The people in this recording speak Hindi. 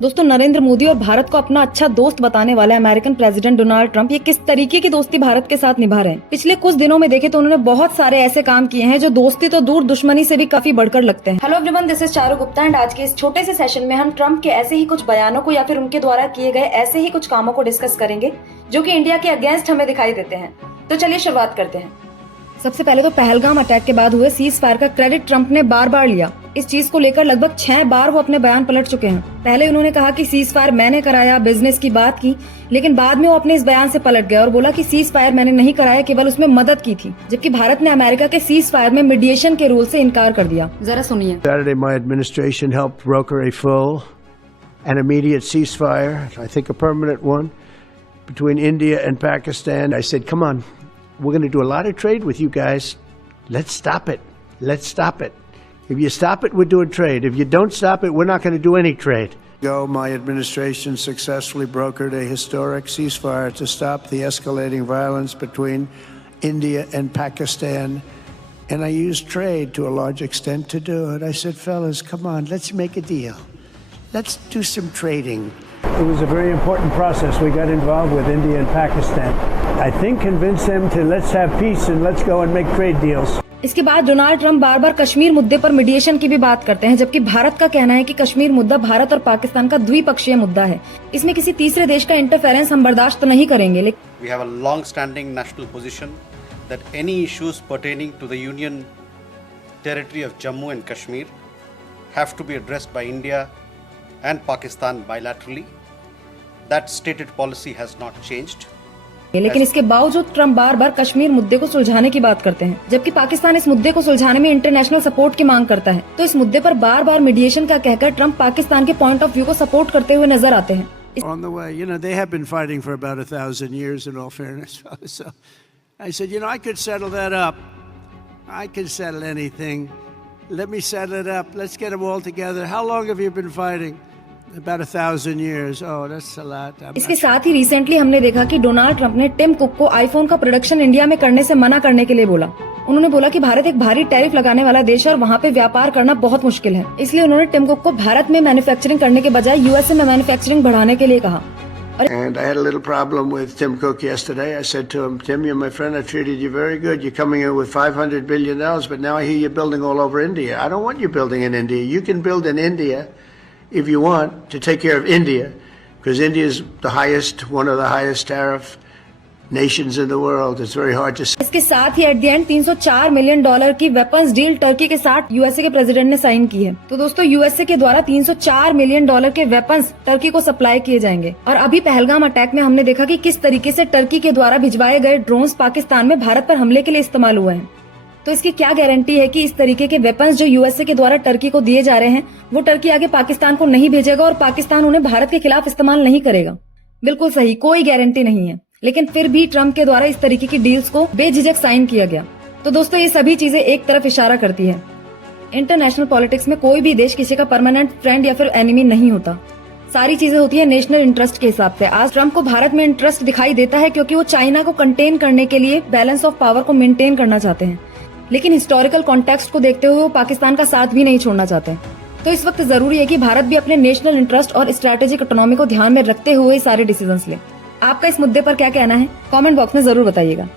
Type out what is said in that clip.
दोस्तों, नरेंद्र मोदी और भारत को अपना अच्छा दोस्त बताने वाले अमेरिकन प्रेसिडेंट डोनाल्ड ट्रंप ये किस तरीके की दोस्ती भारत के साथ निभा रहे हैं। पिछले कुछ दिनों में देखे तो उन्होंने बहुत सारे ऐसे काम किए हैं जो दोस्ती तो दूर दुश्मनी से भी काफी बढ़कर लगते हैं। Hello everyone, this is Charu Gupta and आज के इस छोटे से सेशन में हम ट्रंप के ऐसे ही कुछ बयानों को या फिर उनके द्वारा किए गए ऐसे ही कुछ कामों को डिस्कस करेंगे जो कि इंडिया के अगेंस्ट हमें दिखाई देते हैं। तो चलिए शुरुआत करते हैं। सबसे पहले तो पहलगाम अटैक के बाद हुए सीज फायर का क्रेडिट ट्रंप ने बार बार लिया। इस चीज को लेकर लगभग 6 बार वो अपने बयान पलट चुके हैं। पहले उन्होंने कहा कि सीज फायर मैंने कराया, बिजनेस की बात की, लेकिन बाद में वो अपने इस बयान से पलट गए और बोला कि सीज फायर मैंने नहीं कराया, केवल उसमें मदद की थी। जबकि भारत ने अमेरिका के सीज फायर में मीडिएशन के रूल से इनकार कर दिया। जरा सुनिए। Saturday, my administration helped broker a full and immediate ceasefire, I think a permanent one, between India and Pakistan. I said, come on, we're going to do a lot of trade with you guys. Let's stop it. Let's stop it. If you stop it, we're doing trade. If you don't stop it, we're not going to do any trade. My administration successfully brokered a historic ceasefire to stop the escalating violence between India and Pakistan. And I used trade to a large extent to do it. I said, fellas, come on, let's make a deal. Let's do some trading. It was a very important process. We got involved with India and Pakistan. I think convinced them to let's have peace and let's go and make trade deals. इसके बाद डोनाल्ड ट्रंप बार बार कश्मीर मुद्दे पर मीडिएशन की भी बात करते हैं, जबकि भारत का कहना है कि कश्मीर मुद्दा भारत और पाकिस्तान का द्विपक्षीय मुद्दा है। इसमें किसी तीसरे देश का इंटरफेरेंस हम बर्दाश्त नहीं करेंगे। We have a long-standing national position that any issues pertaining to the Union territory of Jammu and Kashmir have to be addressed by India and Pakistan bilaterally. That stated policy has not changed. लेकिन इसके बावजूद ट्रंप बार बार कश्मीर मुद्दे को सुलझाने की बात करते हैं, जबकि पाकिस्तान इस मुद्दे को सुलझाने में इंटरनेशनल सपोर्ट की मांग करता है। तो इस मुद्दे पर बार बार मीडिएशन का कहकर ट्रंप पाकिस्तान के पॉइंट ऑफ व्यू को सपोर्ट करते हुए नजर आते हैं। On the way, they have been fighting for about 1,000 years in all fairness. So I said, I could settle that up. I could settle anything. Let me settle it up. Let's get them all together. How long have you been fighting? About 1,000 years. Oh, that's a lot. इसके साथ ही रिसेंटली हमने देखा कि डोनाल्ड ट्रंप ने टिम कुक को आईफोन का प्रोडक्शन इंडिया में करने से मना करने के लिए बोला। उन्होंने बोला कि भारत एक भारी टैरिफ लगाने वाला देश है और वहाँ पे व्यापार करना बहुत मुश्किल है। इसलिए उन्होंने टिम कुक को भारत में मैन्युफैक्चरिंग करने के बजाय यूएसए में मैन्युफैक्चरिंग बढ़ाने के लिए कहा। And I had a little problem with Tim Cook yesterday. I said to him, Tim, you're my friend. I treated you very good. You're coming in with $500 billion, but now I hear you're building all over India. I don't want you building in India. You can build in India if you want to take care of India, because India is one of the highest tariff nations in the world. It's very hard to say. इसके साथ ही एट द एंड $304 मिलियन की वेपन्स डील टर्की के साथ यूएसए के प्रेसिडेंट ने साइन की है। तो दोस्तों, यूएसए के द्वारा $304 मिलियन के वेपन्स टर्की को सप्लाई किए जाएंगे। और अभी पहलगाम अटैक में हमने देखा कि किस तरीके से टर्की के द्वारा भिजवाए गए ड्रोन्स पाकिस्तान में भारत पर हमले के लिए इस्तेमाल हुए हैं। तो इसकी क्या गारंटी है कि इस तरीके के वेपन्स जो यूएसए के द्वारा टर्की को दिए जा रहे हैं वो टर्की आगे पाकिस्तान को नहीं भेजेगा और पाकिस्तान उन्हें भारत के खिलाफ इस्तेमाल नहीं करेगा? बिल्कुल सही, कोई गारंटी नहीं है। लेकिन फिर भी ट्रंप के द्वारा इस तरीके की डील्स को बेझिझक साइन किया गया। तो दोस्तों, ये सभी चीजें एक तरफ इशारा करती है, इंटरनेशनल पॉलिटिक्स में कोई भी देश किसी का परमानेंट फ्रेंड या फिर एनिमी नहीं होता। सारी चीजें होती है नेशनल इंटरेस्ट के हिसाब से। आज ट्रंप को भारत में इंटरेस्ट दिखाई देता है क्योंकि वो चाइना को कंटेन करने के लिए बैलेंस ऑफ पावर को मेंटेन करना चाहते हैं, लेकिन हिस्टोरिकल कॉन्टेक्स्ट को देखते हुए वो पाकिस्तान का साथ भी नहीं छोड़ना चाहते। तो इस वक्त जरूरी है कि भारत भी अपने नेशनल इंटरेस्ट और स्ट्रैटेजिक इकोनॉमी को ध्यान में रखते हुए सारे डिसीजंस ले। आपका इस मुद्दे पर क्या कहना है? कमेंट बॉक्स में जरूर बताइएगा।